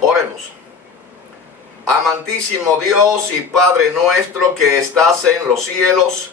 Oremos. Amantísimo Dios y Padre nuestro que estás en los cielos,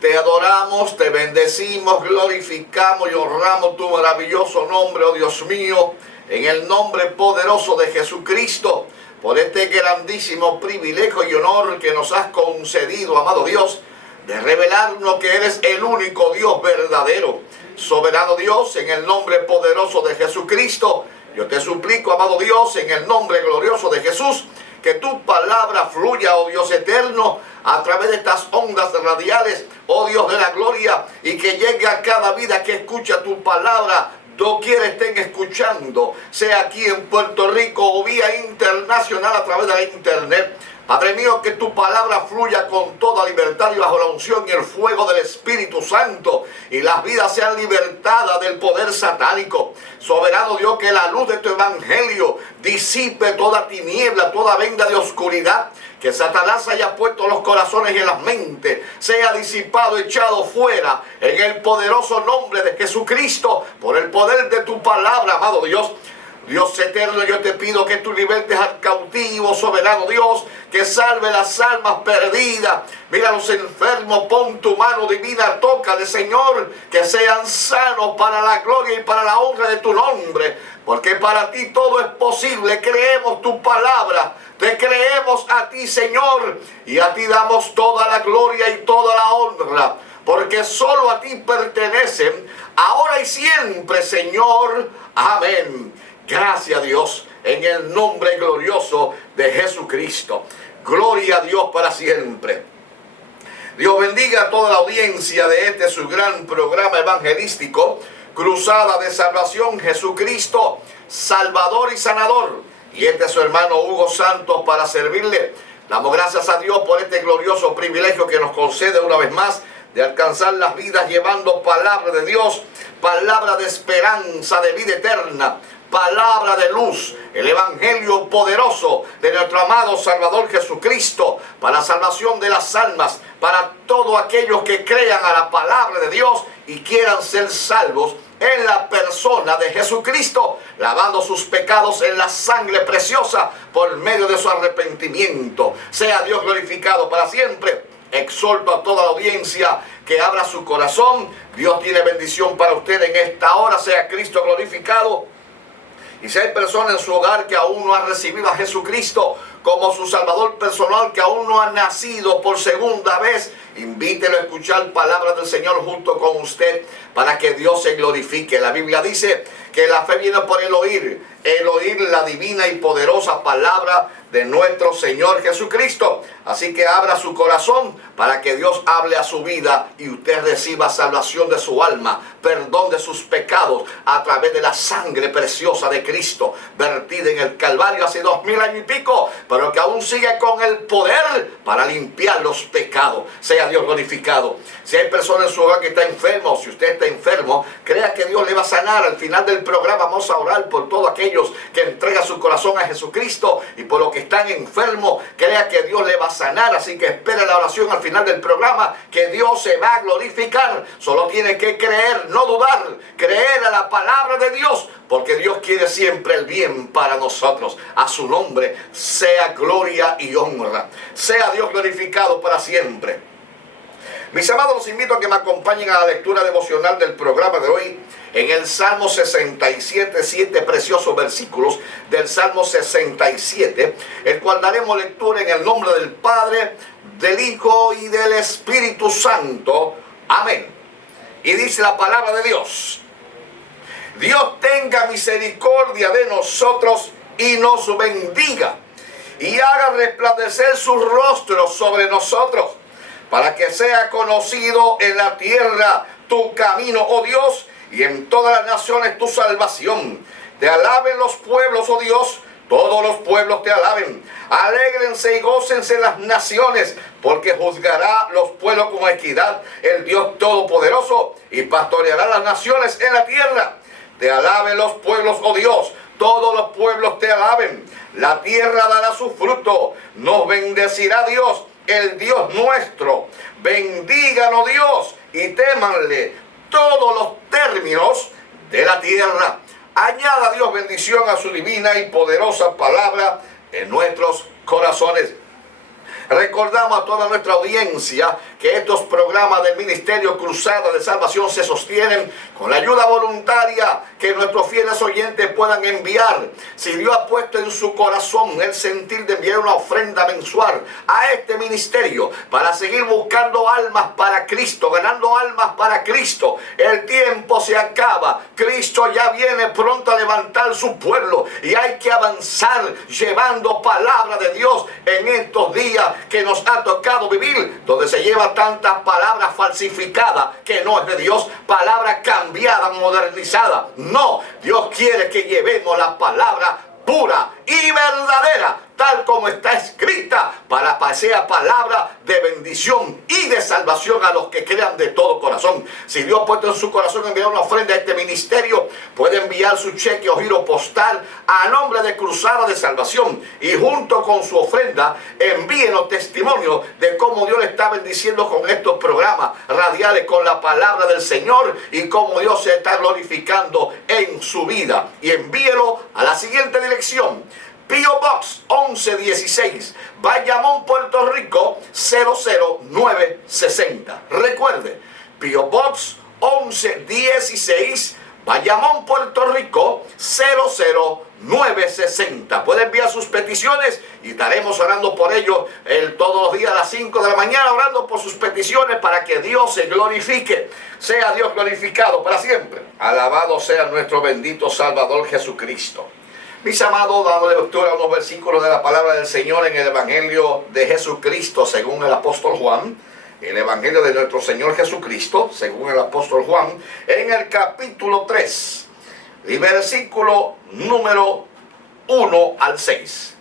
te adoramos, te bendecimos, glorificamos y honramos tu maravilloso nombre, oh Dios mío, en el nombre poderoso de Jesucristo, por este grandísimo privilegio y honor que nos has concedido, amado Dios, de revelarnos que eres el único Dios verdadero. Soberano Dios, en el nombre poderoso de Jesucristo, yo te suplico, amado Dios, en el nombre glorioso de Jesús, que tu palabra fluya, oh Dios eterno, a través de estas ondas radiales, oh Dios de la gloria, y que llegue a cada vida que escucha tu palabra, doquiera estén escuchando, sea aquí en Puerto Rico o vía internacional a través de la internet. Padre mío, que tu palabra fluya con toda libertad y bajo la unción y el fuego del Espíritu Santo, y las vidas sean libertadas del poder satánico. Soberano Dios, que la luz de tu evangelio disipe toda tiniebla, toda venda de oscuridad que Satanás haya puesto en los corazones y en las mentes, sea disipado, echado fuera, en el poderoso nombre de Jesucristo, por el poder de tu palabra, amado Dios. Dios eterno, yo te pido que tú libertes al cautivo, soberano Dios, que salve las almas perdidas. Mira a los enfermos, pon tu mano divina, tócale, Señor, que sean sanos para la gloria y para la honra de tu nombre, porque para ti todo es posible. Creemos tu palabra, te creemos a ti, Señor, y a ti damos toda la gloria y toda la honra, porque solo a ti pertenecen, ahora y siempre, Señor. Amén. Gracias a Dios, en el nombre glorioso de Jesucristo. Gloria a Dios para siempre. Dios bendiga a toda la audiencia de este su gran programa evangelístico, Cruzada de Salvación, Jesucristo, Salvador y Sanador. Y este es su hermano Hugo Santos para servirle. Damos gracias a Dios por este glorioso privilegio que nos concede una vez más de alcanzar las vidas llevando palabra de Dios, palabra de esperanza, de vida eterna, palabra de luz, el evangelio poderoso de nuestro amado Salvador Jesucristo, para la salvación de las almas, para todos aquellos que crean a la palabra de Dios y quieran ser salvos en la persona de Jesucristo, lavando sus pecados en la sangre preciosa por medio de su arrepentimiento. Sea Dios glorificado para siempre. Exhorto a toda la audiencia que abra su corazón. Dios tiene bendición para usted en esta hora. Sea Cristo glorificado. Y si hay personas en su hogar que aún no han recibido a Jesucristo como su Salvador personal, que aún no han nacido por segunda vez, invítelo a escuchar palabras del Señor junto con usted para que Dios se glorifique. La Biblia dice que la fe viene por el oír la divina y poderosa palabra de nuestro Señor Jesucristo. Así que abra su corazón para que Dios hable a su vida y usted reciba salvación de su alma, perdón de sus pecados a través de la sangre preciosa de Cristo, vertida en el Calvario hace 2000 años y pico, pero que aún sigue con el poder para limpiar los pecados. Sea Dios glorificado. Si hay personas en su hogar que está enfermo, si usted está enfermo, crea que Dios le va a sanar. Al final del programa vamos a orar por todos aquellos que entregan su corazón a Jesucristo, y por los que están enfermos, crea que Dios le va a sanar. Así que espera la oración al final del programa, que Dios se va a glorificar. Solo tiene que creer, no dudar, creer a la palabra de Dios, porque Dios quiere siempre el bien para nosotros. A su nombre sea gloria y honra. Sea Dios glorificado para siempre. Mis amados, los invito a que me acompañen a la lectura devocional del programa de hoy en el Salmo 67, 7 preciosos versículos del Salmo 67, el cual daremos lectura en el nombre del Padre, del Hijo y del Espíritu Santo. Amén. Y dice la palabra de Dios: Dios tenga misericordia de nosotros y nos bendiga, y haga resplandecer su rostro sobre nosotros, para que sea conocido en la tierra tu camino, oh Dios, y en todas las naciones tu salvación. Te alaben los pueblos, oh Dios, todos los pueblos te alaben. Alégrense y gócense las naciones, porque juzgará los pueblos con equidad el Dios Todopoderoso, y pastoreará las naciones en la tierra. Te alaben los pueblos, oh Dios, todos los pueblos te alaben. La tierra dará su fruto, nos bendecirá Dios, el Dios nuestro. Bendíganos Dios y témanle todos los términos de la tierra. Añada Dios bendición a su divina y poderosa palabra en nuestros corazones. Recordamos a toda nuestra audiencia que estos programas del Ministerio Cruzada de Salvación se sostienen con la ayuda voluntaria que nuestros fieles oyentes puedan enviar. Si Dios ha puesto en su corazón el sentir de enviar una ofrenda mensual a este ministerio para seguir buscando almas para Cristo, ganando almas para Cristo, el tiempo se acaba. Cristo ya viene pronto a levantar su pueblo y hay que avanzar llevando palabra de Dios en estos días que nos ha tocado vivir, donde se lleva tantas palabras falsificadas que no es de Dios, palabra cambiada, modernizada. No, Dios quiere que llevemos la palabra pura y verdadera, tal como está escrita, para que sea palabra de bendición y de salvación a los que crean de todo corazón. Si Dios ha puesto en su corazón enviar una ofrenda a este ministerio, puede enviar su cheque o giro postal a nombre de Cruzada de Salvación, y junto con su ofrenda envíenos testimonio de cómo Dios le está bendiciendo con estos programas radiales, con la palabra del Señor, y cómo Dios se está glorificando en su vida. Y envíelo a la siguiente dirección: P.O. Box 1116, Bayamón, Puerto Rico 00960. Recuerde, P.O. Box 1116, Bayamón, Puerto Rico 00960. Puede enviar sus peticiones y estaremos orando por ellos todos los días a las 5 de la mañana, orando por sus peticiones para que Dios se glorifique. Sea Dios glorificado para siempre. Alabado sea nuestro bendito Salvador Jesucristo. Mis amados, dando lectura a unos versículos de la palabra del Señor en el Evangelio de Jesucristo según el apóstol Juan. El Evangelio de nuestro Señor Jesucristo según el apóstol Juan, en el capítulo 3, y versículo número 1 al 6.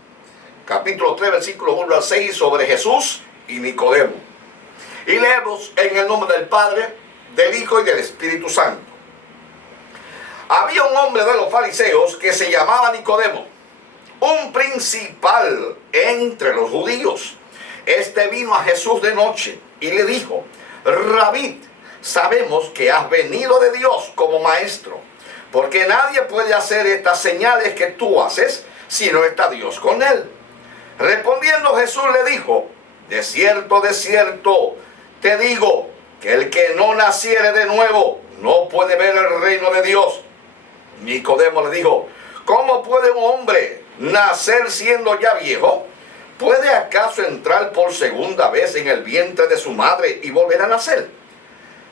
Capítulo 3, versículo 1 al 6, sobre Jesús y Nicodemo. Y leemos en el nombre del Padre, del Hijo y del Espíritu Santo. Había un hombre de los fariseos que se llamaba Nicodemo, un principal entre los judíos. Este vino a Jesús de noche y le dijo: Rabí, sabemos que has venido de Dios como maestro, porque nadie puede hacer estas señales que tú haces si no está Dios con él. Respondiendo Jesús le dijo: de cierto, te digo que el que no naciere de nuevo no puede ver el reino de Dios. Nicodemo le dijo: ¿cómo puede un hombre nacer siendo ya viejo? ¿Puede acaso entrar por segunda vez en el vientre de su madre y volver a nacer?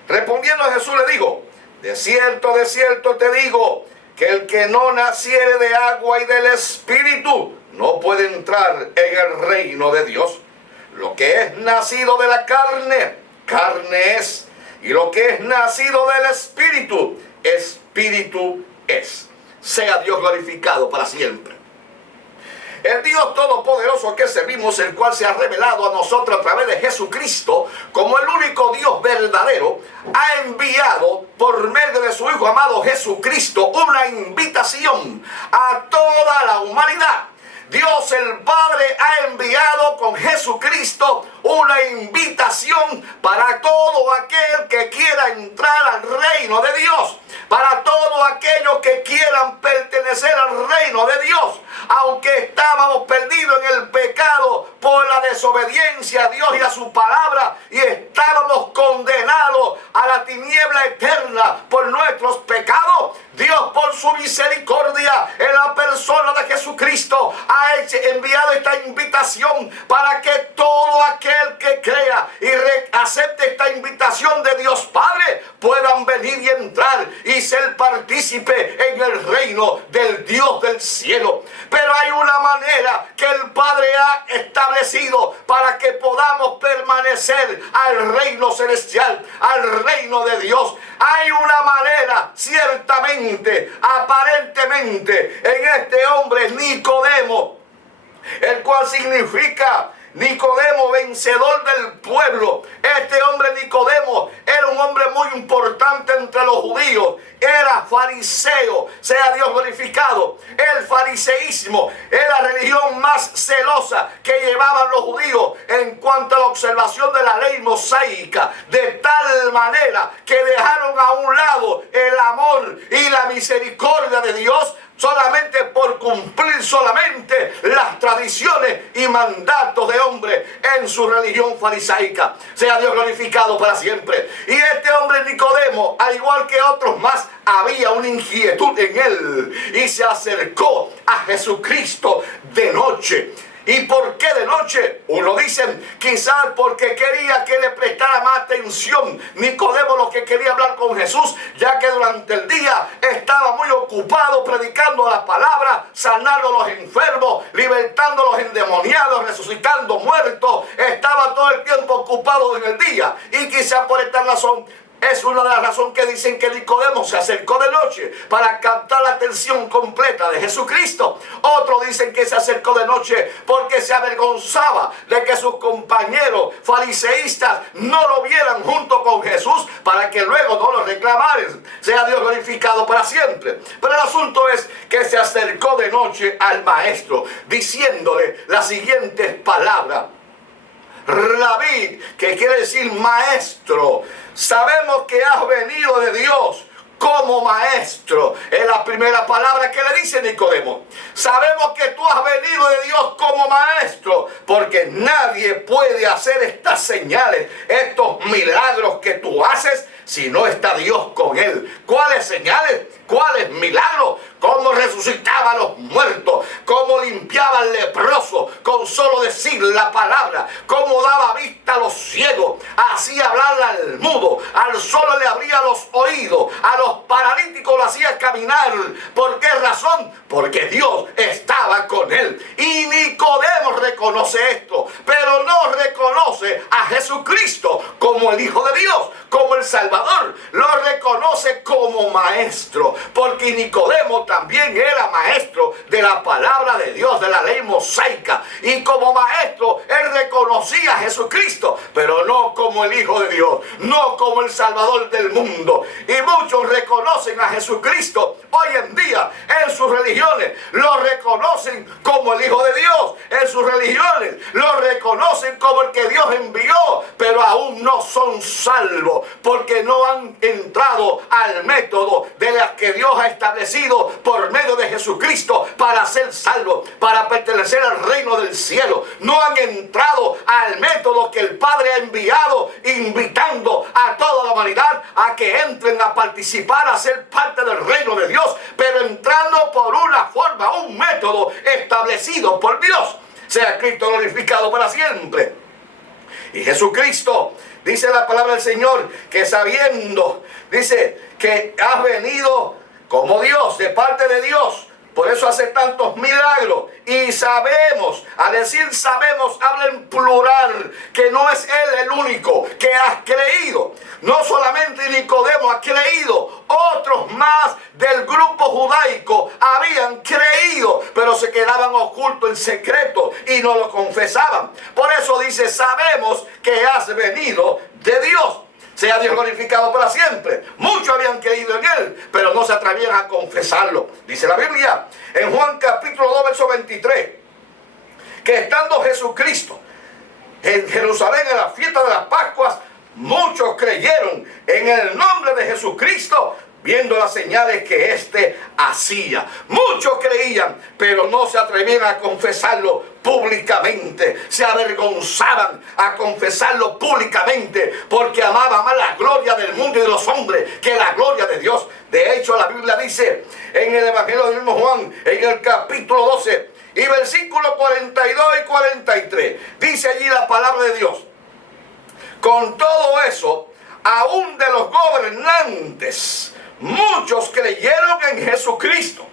Respondiendo Jesús le dijo: de cierto, te digo que el que no naciere de agua y del Espíritu no puede entrar en el reino de Dios. Lo que es nacido de la carne, carne es, y lo que es nacido del Espíritu, Espíritu es. Sea Dios glorificado para siempre. El Dios Todopoderoso que servimos, el cual se ha revelado a nosotros a través de Jesucristo como el único Dios verdadero, ha enviado por medio de su Hijo amado Jesucristo una invitación a toda la humanidad. Dios el Padre ha enviado con Jesucristo una invitación para todo aquel que quiera entrar al reino de Dios, para todos aquellos que quieran pertenecer al reino de Dios. Aunque estábamos perdidos en el pecado por la desobediencia a Dios y a su palabra, y estábamos condenados a la tiniebla eterna por nuestros pecados, Dios por su misericordia en la persona de Jesucristo ha enviado esta invitación para que todo aquel que crea y acepte esta invitación de Dios Padre puedan venir y entrar y ser partícipe en el reino del Dios del cielo. Pero hay una manera que el Padre ha establecido para que podamos permanecer al reino celestial, al reino de Dios. Hay una manera, ciertamente, aparentemente, en este hombre Nicodemo, el cual significa Nicodemo, vencedor del pueblo. Este hombre Nicodemo era un hombre muy importante entre los judíos. Era fariseo, sea Dios glorificado. El fariseísmo era la religión más celosa que llevaban los judíos en cuanto a la observación de la ley mosaica, de tal manera que dejaron a un lado el amor y la misericordia de Dios solamente por cumplir solamente las tradiciones y mandatos de hombre en su religión farisaica. Sea Dios glorificado para siempre. Y este hombre Nicodemo, al igual que otros más, había una inquietud en él y se acercó a Jesucristo de noche. ¿Y por qué de noche? Uno dicen quizás porque quería que le prestara más atención. Nicodemo lo que quería hablar con Jesús, ya que durante el día estaba muy ocupado predicando la palabra, sanando a los enfermos, libertando a los endemoniados, resucitando muertos. Estaba todo el tiempo ocupado en el día. Y quizás por esta razón es una de las razones que dicen que Nicodemo se acercó de noche para captar la atención completa de Jesucristo. Otros dicen que se acercó de noche porque se avergonzaba de que sus compañeros fariseístas no lo vieran junto con Jesús para que luego no lo reclamaran. Sea Dios glorificado para siempre. Pero el asunto es que se acercó de noche al maestro diciéndole las siguientes palabras. Rabí, que quiere decir maestro. Sabemos que has venido de Dios como maestro. Es la primera palabra que le dice Nicodemo. Sabemos que tú has venido de Dios como maestro, porque nadie puede hacer estas señales, estos milagros que tú haces, si no está Dios con él. ¿Cuáles señales? ¿Cuáles milagros? Cómo resucitaba a los muertos, cómo limpiaba al leproso con solo decir la palabra, cómo daba vista a los ciegos, hacía hablar al mudo, al solo le abría los oídos, a los paralíticos lo hacía caminar. ¿Por qué razón? Porque Dios estaba con él. Y Nicodemo reconoce esto, pero no reconoce a Jesucristo como el Hijo de Dios, como el Salvador. Lo reconoce como maestro, porque Nicodemo también era maestro de la palabra de Dios, de la ley mosaica. Y como maestro, él reconocía a Jesucristo, pero no como el Hijo de Dios, no como el Salvador del mundo. Y muchos reconocen a Jesucristo hoy en día en sus religiones. Lo reconocen como el Hijo de Dios. En sus religiones lo reconocen como el que Dios envió, pero aún no son salvos, porque no han entrado al método de las que Dios ha establecido por medio de Jesucristo para ser salvos, para pertenecer al reino del cielo. No han entrado al método que el Padre ha enviado, invitando a toda la humanidad a que entren a participar, a ser parte del reino de Dios, pero entrando por una forma, un método establecido por Dios. Sea Cristo glorificado para siempre. Y Jesucristo, dice la palabra del Señor, que sabiendo, dice que has venido como Dios, de parte de Dios. Por eso hace tantos milagros. Y sabemos, al decir sabemos, habla en plural, que no es Él el único que has creído. No solamente Nicodemo ha creído, otros más del grupo judaico habían creído, pero se quedaban ocultos en secreto y no lo confesaban. Por eso dice, sabemos que has venido de Dios. Sea Dios glorificado para siempre. Muchos habían creído en Él, pero no se atrevían a confesarlo. Dice la Biblia en Juan capítulo 2, verso 23, que estando Jesucristo en Jerusalén en la fiesta de las Pascuas, muchos creyeron en el nombre de Jesucristo, viendo las señales que éste hacía. Muchos creían, pero no se atrevían a confesarlo públicamente. Se avergonzaban a confesarlo públicamente, porque amaban más la gloria del mundo y de los hombres que la gloria de Dios. De hecho, la Biblia dice en el Evangelio del mismo Juan, en el capítulo 12 y versículos 42 y 43, dice allí la palabra de Dios: con todo eso, aún de los gobernantes, muchos creyeron en Jesucristo.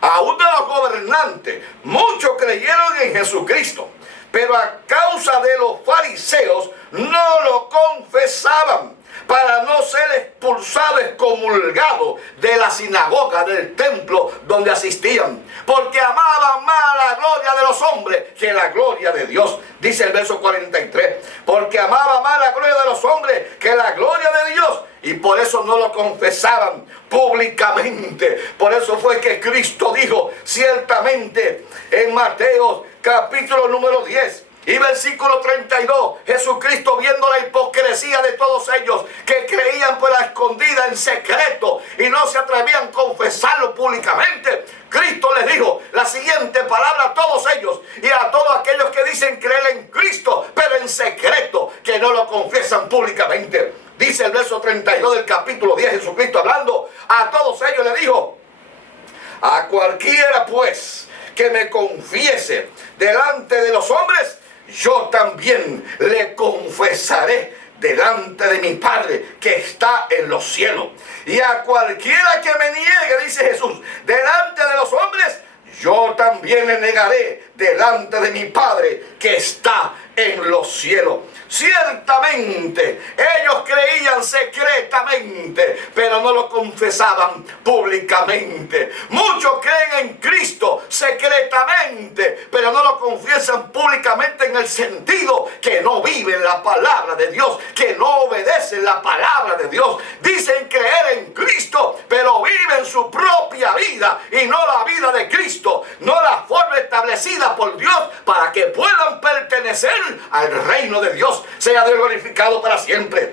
Aún de los gobernantes, muchos creyeron en Jesucristo. Pero a causa de los fariseos no lo confesaban, para no ser expulsados, excomulgados de la sinagoga, del templo donde asistían, porque amaban más la gloria de los los hombres que la gloria de Dios. Dice el verso 43, porque amaba más la gloria de los hombres que la gloria de Dios. Y por eso no lo confesaban públicamente. Por eso fue que Cristo dijo ciertamente en Mateo capítulo número 10 y versículo 32, Jesucristo, viendo la hipocresía de todos ellos que creían por la escondida en secreto y no se atrevían a confesarlo públicamente, Cristo les dijo la siguiente palabra a todos ellos y a todos aquellos que dicen creer en Cristo, pero en secreto, que no lo confiesan públicamente. Dice el verso 32 del capítulo 10, Jesucristo hablando a todos ellos le dijo: a cualquiera pues que me confiese delante de los hombres, yo también le confesaré delante de mi Padre que está en los cielos. Y a cualquiera que me niegue, dice Jesús, delante de los hombres, yo también le negaré delante de mi Padre que está en los cielos. Ciertamente, ellos creían secretamente, pero no lo confesaban públicamente. Muchos creen en Cristo secretamente, pero no lo confiesan públicamente en el sentido que no viven la palabra de Dios, que no obedecen la palabra de Dios. Dicen creer en Cristo, pero viven su propia vida y no la vida de Cristo, no la forma establecida por Dios para que puedan pertenecer al reino de Dios. Sea Dios glorificado para siempre.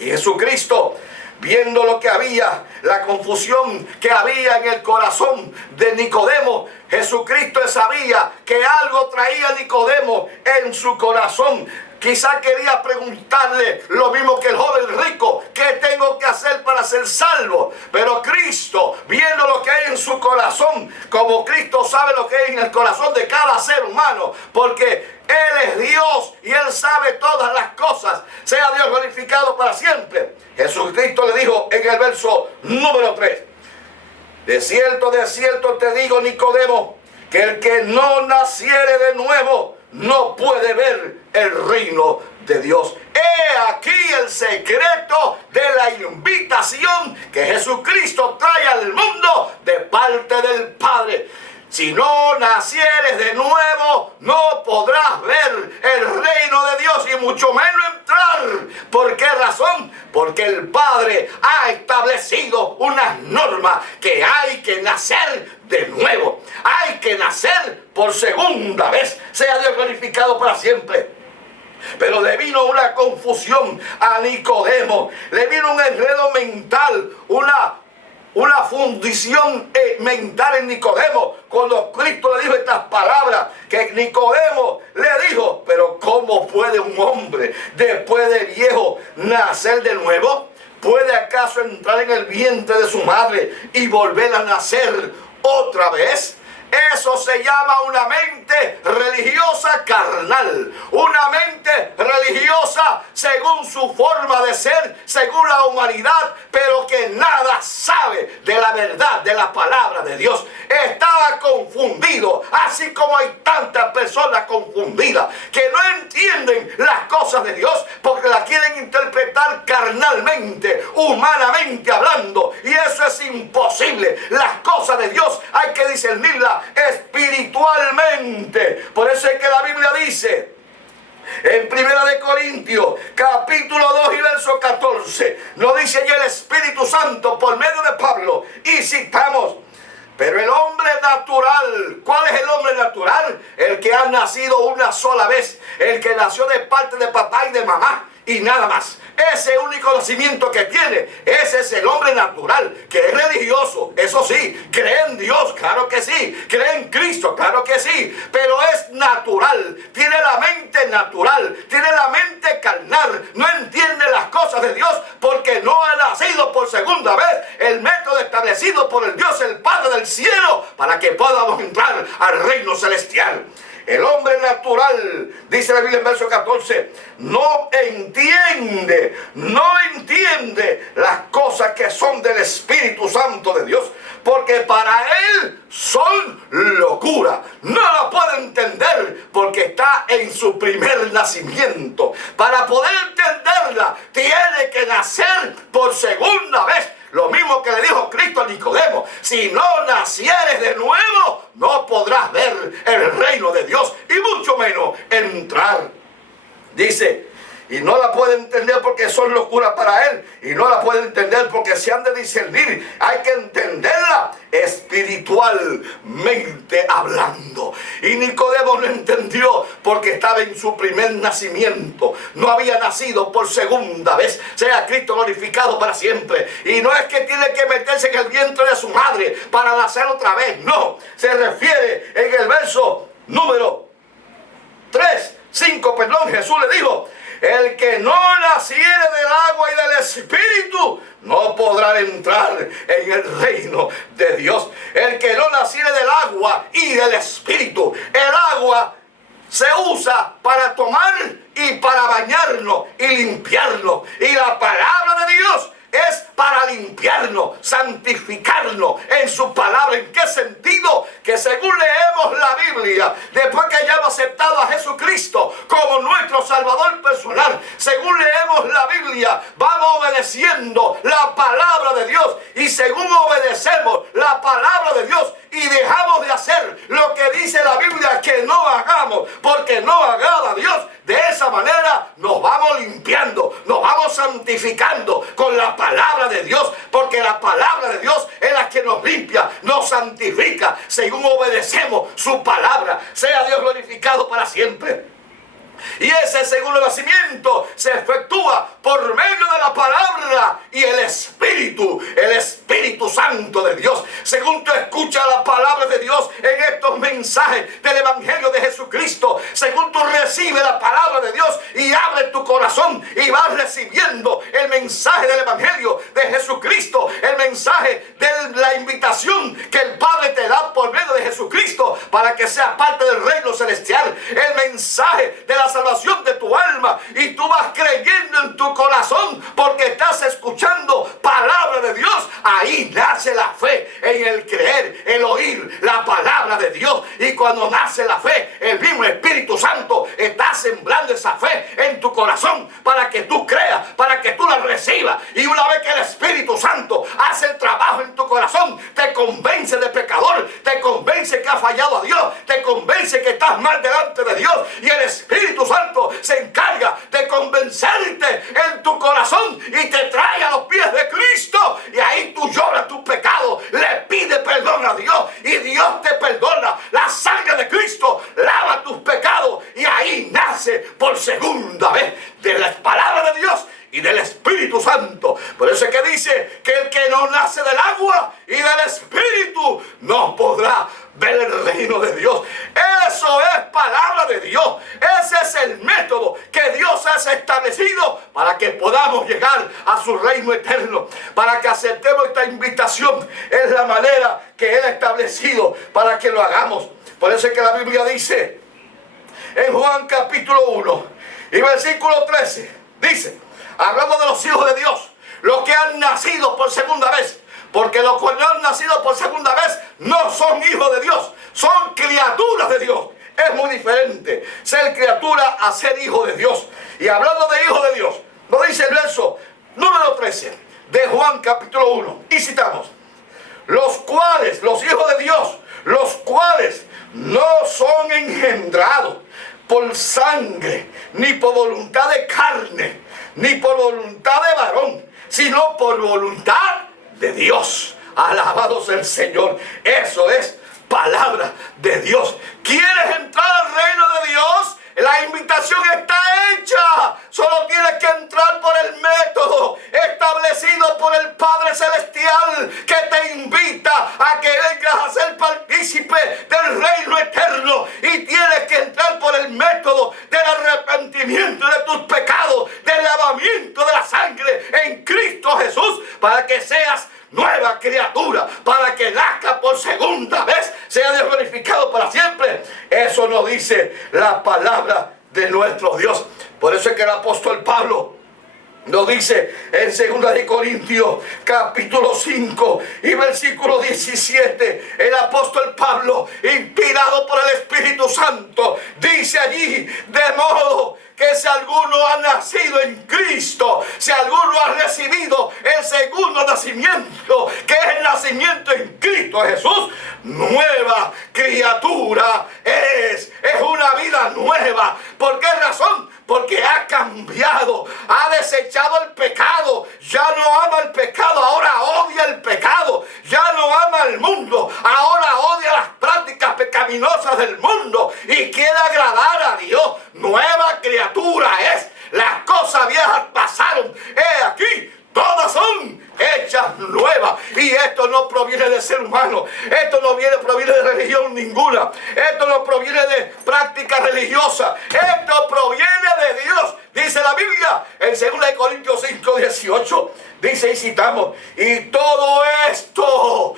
Y Jesucristo, viendo lo que había, la confusión que había en el corazón de Nicodemo, Jesucristo sabía que algo traía Nicodemo en su corazón. Quizá quería preguntarle lo mismo que el joven rico: ¿qué tengo que hacer para ser salvo? Pero Cristo, viendo lo que hay en su corazón, como Cristo sabe lo que hay en el corazón de cada ser humano, porque Él es Dios y Él sabe todas las cosas. Sea Dios glorificado para siempre. Jesucristo le dijo en el verso número 3: de cierto te digo, Nicodemo, que el que no naciere de nuevo no puede ver el reino de Dios. He aquí el secreto de la invitación que Jesucristo trae al mundo de parte del Padre. Si no nacieres de nuevo, no podrás ver el reino de Dios y mucho menos entrar. ¿Por qué razón? Porque el Padre ha establecido unas normas que hay que nacer de nuevo. Hay que nacer por segunda vez. Sea Dios glorificado para siempre. Pero le vino una confusión a Nicodemo. Le vino un enredo mental, una fundición mental en Nicodemo, cuando Cristo le dijo estas palabras, que Nicodemo le dijo: pero ¿cómo puede un hombre después de viejo nacer de nuevo? ¿Puede acaso entrar en el vientre de su madre y volver a nacer otra vez? Eso se llama una mente religiosa carnal, una mente religiosa según su forma de ser, según la humanidad, pero que nada sabe de la verdad de la palabra de Dios. Estaba confundido, así como hay tantas personas confundidas que no entienden las cosas de Dios porque las quieren interpretar carnalmente, humanamente hablando, y eso es imposible. Las cosas de Dios hay que discernirlas espiritualmente. Por eso es que la Biblia dice en 1 Corintios capítulo 2 y verso 14, nos dice allí el Espíritu Santo por medio de Pablo, y citamos: pero el hombre natural, ¿cuál es el hombre natural? El que ha nacido una sola vez, el que nació de parte de papá y de mamá y nada más. Ese único nacimiento que tiene, ese es el hombre natural, que es religioso, eso sí, cree en Dios, claro que sí, cree en Cristo, claro que sí, pero es natural, tiene la mente natural, tiene la mente carnal, no entiende las cosas de Dios porque no ha nacido por segunda vez, el método establecido por el Dios, el Padre del cielo, para que podamos entrar al reino celestial. El hombre natural, dice la Biblia en verso 14, no entiende las cosas que son del Espíritu Santo de Dios, porque para él son locura. No lo puede entender porque está en su primer nacimiento. Para poder entenderla, tiene que nacer por segunda vez. Lo mismo que le dijo Cristo a Nicodemo: si no nacieres de nuevo, no podrás ver el reino de Dios. Dice, y no la pueden entender porque son locura para él. Y no la pueden entender porque se han de discernir. Hay que entenderla espiritualmente hablando. Y Nicodemo no entendió porque estaba en su primer nacimiento. No había nacido por segunda vez. Sea Cristo glorificado para siempre. Y no es que tiene que meterse en el vientre de su madre para nacer otra vez. No, se refiere en el verso número 5, Jesús le dijo: el que no naciere del agua y del Espíritu no podrá entrar en el reino de Dios. El que no naciere del agua y del Espíritu. El agua se usa para tomar y para bañarnos y limpiarnos. Y la palabra de Dios es para limpiarnos, santificarnos en su palabra. ¿En qué sentido? Que según leemos la Biblia, después que hayamos aceptado a Jesucristo como nuestro Salvador personal, según leemos la Biblia, vamos obedeciendo la palabra de Dios. Y según obedecemos la palabra de Dios y dejamos de hacer lo que dice la Biblia que no hagamos, porque no agrada a Dios, de esa manera nos vamos limpiando, nos vamos santificando con la palabra de Dios, porque la palabra de Dios es la que nos limpia, nos santifica, según obedecemos su palabra. Sea Dios glorificado para siempre. Y ese segundo nacimiento se efectúa por medio de la palabra y el Espíritu Santo de Dios. Según tú escuchas la palabra de Dios en estos mensajes del Evangelio de Jesucristo, según tú recibes la palabra de Dios y abres tu corazón y vas recibiendo el mensaje del Evangelio de Jesucristo, el mensaje de la invitación que el Padre te da por medio de Jesucristo para que seas parte del reino celestial, el mensaje de la salvación de tu alma, y tú vas creyendo en tu corazón porque estás escuchando palabra de Dios. Ahí nace la fe, en el creer, el oír la palabra de Dios. Y cuando nace la fe, el mismo Espíritu Santo está sembrando esa fe en tu corazón para que tú creas, para que tú la recibas. Y una vez que el Espíritu Santo hace el trabajo en tu corazón, te convence de pecador, te convence que has fallado a Dios, te convence que estás mal delante de Dios, y el Espíritu Santo se encarga de convencerte en tu corazón y te trae a los pies de Cristo. Y ahí tú lloras tu pecado, le pides perdón a Dios y Dios te perdona. La sangre de Cristo lava tus pecados y ahí nace por segunda vez de la palabra de Dios y del Espíritu Santo. Por eso es que dice que el que no nace del agua y del Espíritu no podrá ver el reino de Dios. Eso es palabra de Dios. Ese es el método que Dios ha establecido para que podamos llegar a su reino eterno, para que aceptemos esta invitación. Es la manera que Él ha establecido para que lo hagamos. Por eso es que la Biblia dice en Juan capítulo 1 y versículo 13, dice, hablando de los hijos de Dios, los que han nacido por segunda vez, porque los que no han nacido por segunda vez no son hijos de Dios, son criaturas de Dios. Es muy diferente ser criatura a ser hijo de Dios. Y hablando de hijo de Dios, nos dice el verso número 13 de Juan capítulo 1, y citamos: los cuales, los hijos de Dios, los cuales no son engendrados por sangre, ni por voluntad de carne, ni por voluntad de varón, sino por voluntad de Dios. Alabado sea el Señor. Eso es palabra de Dios. ¿Quieres entrar al reino de Dios? La invitación está hecha. Solo tienes que entrar por el método establecido por el Padre Celestial, que te invita a que vengas a ser partícipe del reino eterno. Y tienes que entrar por el método del arrepentimiento de tus pecados, del lavamiento de la sangre en Cristo Jesús, para que seas nueva criatura, para que nazca por segunda vez. Sea Dios glorificado para siempre. Eso nos dice la palabra de nuestro Dios. Por eso es que el apóstol Pablo nos dice en 2 de Corintios capítulo 5 y versículo 17, el apóstol Pablo, inspirado por el Espíritu Santo, dice allí: de modo que si alguno ha nacido en Cristo, si alguno ha recibido el segundo nacimiento, que es el nacimiento en Cristo Jesús, nueva criatura es una vida nueva. ¿Por qué razón? porque ha cambiado, ha desechado el pecado, ya no ama el pecado, ahora odia el pecado, ya no ama el mundo, ahora odia las prácticas pecaminosas del mundo y quiere agradar a Dios. Nueva criatura es, las cosas viejas pasaron, he aquí, todas son hechas nuevas. Y esto no proviene del ser humano. Esto no proviene de religión ninguna. Esto no proviene de práctica religiosa. Esto proviene de Dios. Dice la Biblia en 2 Corintios 5:18. Dice y citamos: y todo esto,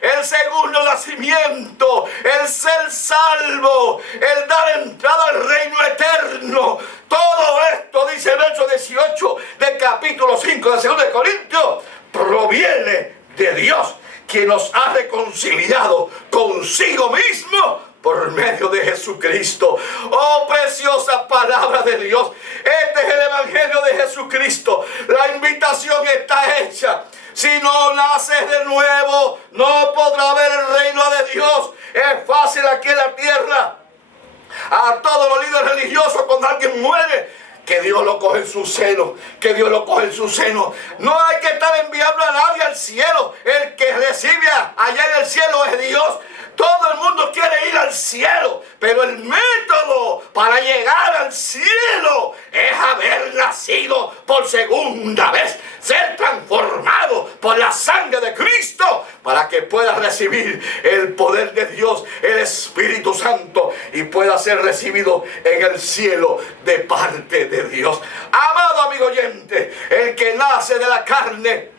el segundo nacimiento, el ser salvo, el dar entrada al reino eterno, todo esto, dice el verso 18 del capítulo 5 de 2 Corintios, proviene de Dios, quien nos ha reconciliado consigo mismo por medio de Jesucristo. Oh, preciosa palabra de Dios. Este es el evangelio de Jesucristo. La invitación está hecha. Si no naces de nuevo, no podrá ver el reino de Dios. Es fácil aquí en la tierra a todos los líderes religiosos cuando alguien muere, que Dios lo coge en su seno, que Dios lo coge en su seno. No hay que estar enviando a nadie al cielo. El que recibe allá en el cielo es Dios. Todo el mundo quiere ir al cielo, pero el método para llegar al cielo es haber nacido por segunda vez, ser transformado por la sangre de Cristo, para que puedas recibir el poder de Dios, el Espíritu Santo, y pueda ser recibido en el cielo de parte de Dios. Amado amigo oyente, el que nace de la carne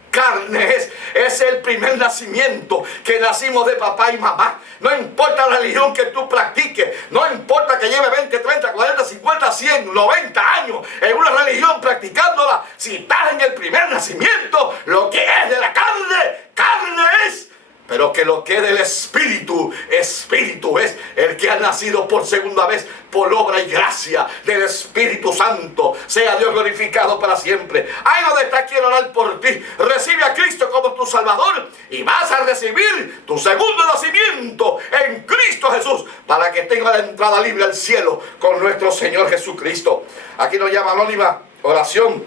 es el primer nacimiento, que nacimos de papá y mamá. No importa la religión que tú practiques, no importa que lleve 20, 30, 40, 50, 100, 90 años en una religión practicándola, si estás en el primer nacimiento, lo que es de la carne, carne es. Pero que lo que es del Espíritu, Espíritu es. El que ha nacido por segunda vez por obra y gracia del Espíritu Santo, sea Dios glorificado para siempre. Ahí donde está, quiero orar por ti. Recibe a Cristo como tu Salvador y vas a recibir tu segundo nacimiento en Cristo Jesús, para que tenga la entrada libre al cielo con nuestro Señor Jesucristo. Aquí nos llama anónima oración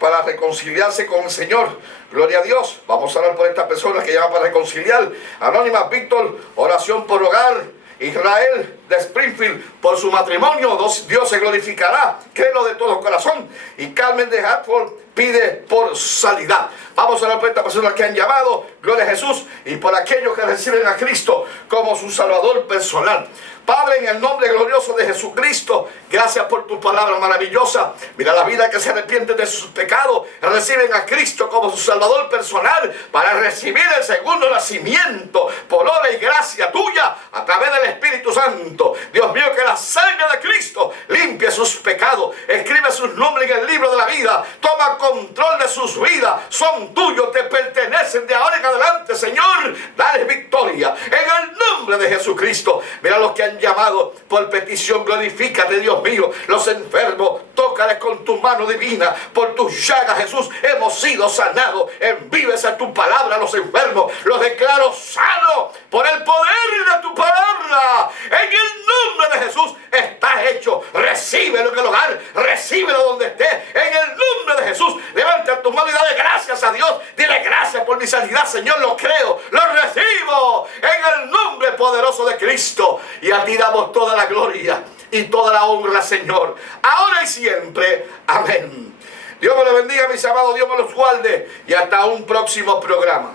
para reconciliarse con el Señor. Gloria a Dios. Vamos a orar por esta persona que llama para reconciliar. Anónima Víctor, oración por hogar. Israel de Springfield, por su matrimonio, Dios se glorificará, créelo de todo corazón. Y Carmen de Hartford pide por sanidad. Vamos a orar por estas personas que han llamado, gloria a Jesús, y por aquellos que reciben a Cristo como su Salvador personal. Padre, en el nombre glorioso de Jesucristo, gracias por tu palabra maravillosa. Mira la vida que se arrepiente de sus pecados, reciben a Cristo como su Salvador personal, para recibir el segundo nacimiento por obra y gracia tuya a través del Espíritu Santo. Dios mío, que la sangre de Cristo limpie sus pecados, escribe sus nombres en el libro de la vida, toma control de sus vidas, son tuyos, te pertenecen de ahora en adelante, Señor. Dale victoria en el nombre de Jesucristo. Mira los que han llamado por petición, glorifícate, Dios mío. Los enfermos, tócales con tu mano divina. Por tus llagas, Jesús, hemos sido sanados. Envíes a tu palabra a los enfermos, los declaro sanos por el poder de tu palabra. En el nombre de Jesús está hecho. Recíbelo en el hogar, recíbelo donde esté. En el nombre de Jesús, levanta tu mano y dale gracias a Dios. Dile gracias por mi sanidad, Señor. Lo creo, lo recibo en el nombre poderoso de Cristo. Y a ti damos toda la gloria y toda la honra, Señor, ahora y siempre. Amén. Dios me los bendiga, mis amados. Dios me los guarde. Y hasta un próximo programa.